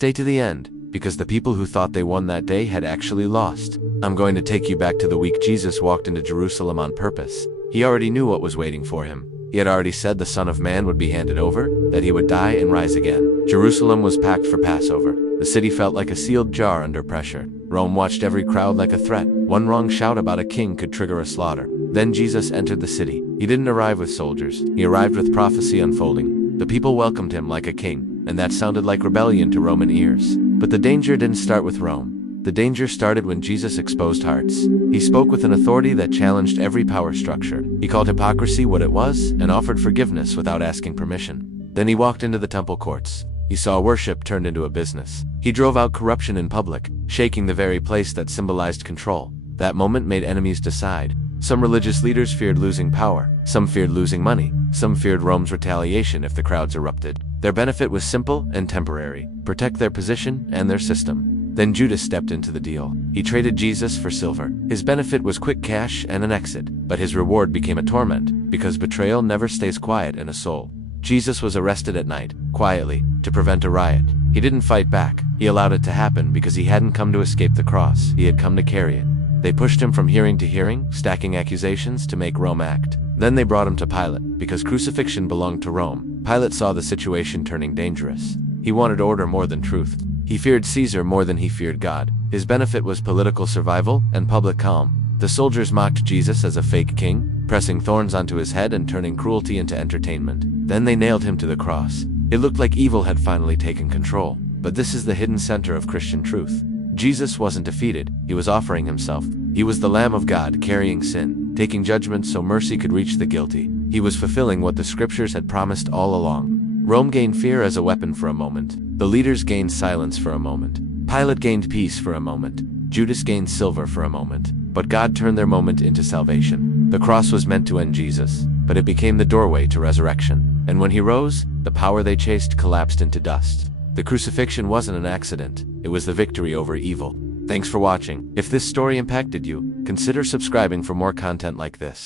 Stay to the end, because the people who thought they won that day had actually lost. I'm going to take you back to the week Jesus walked into Jerusalem on purpose. He already knew what was waiting for him. He had already said the Son of Man would be handed over, that he would die and rise again. Jerusalem was packed for Passover. The city felt like a sealed jar under pressure. Rome watched every crowd like a threat. One wrong shout about a king could trigger a slaughter. Then Jesus entered the city. He didn't arrive with soldiers. He arrived with prophecy unfolding. The people welcomed him like a king, and that sounded like rebellion to Roman ears. But the danger didn't start with Rome. The danger started when Jesus exposed hearts. He spoke with an authority that challenged every power structure. He called hypocrisy what it was and offered forgiveness without asking permission. Then he walked into the temple courts. He saw worship turned into a business. He drove out corruption in public, shaking the very place that symbolized control. That moment made enemies decide. Some religious leaders feared losing power. Some feared losing money. Some feared Rome's retaliation if the crowds erupted. Their benefit was simple and temporary: protect their position and their system. Then Judas stepped into the deal. He traded Jesus for silver. His benefit was quick cash and an exit, but his reward became a torment, because betrayal never stays quiet in a soul. Jesus was arrested at night, quietly, to prevent a riot. He didn't fight back. He allowed it to happen because he hadn't come to escape the cross. He had come to carry it. They pushed him from hearing to hearing, stacking accusations to make Rome act. Then they brought him to Pilate, because crucifixion belonged to Rome. Pilate saw the situation turning dangerous. He wanted order more than truth. He feared Caesar more than he feared God. His benefit was political survival and public calm. The soldiers mocked Jesus as a fake king, pressing thorns onto his head and turning cruelty into entertainment. Then they nailed him to the cross. It looked like evil had finally taken control. But this is the hidden center of Christian truth. Jesus wasn't defeated. He was offering himself. He was the Lamb of God carrying sin, taking judgment so mercy could reach the guilty. He was fulfilling what the scriptures had promised all along. Rome gained fear as a weapon for a moment. The leaders gained silence for a moment. Pilate gained peace for a moment. Judas gained silver for a moment. But God turned their moment into salvation. The cross was meant to end Jesus, but it became the doorway to resurrection. And when he rose, the power they chased collapsed into dust. The crucifixion wasn't an accident. It was the victory over evil. Thanks for watching. If this story impacted you, consider subscribing for more content like this.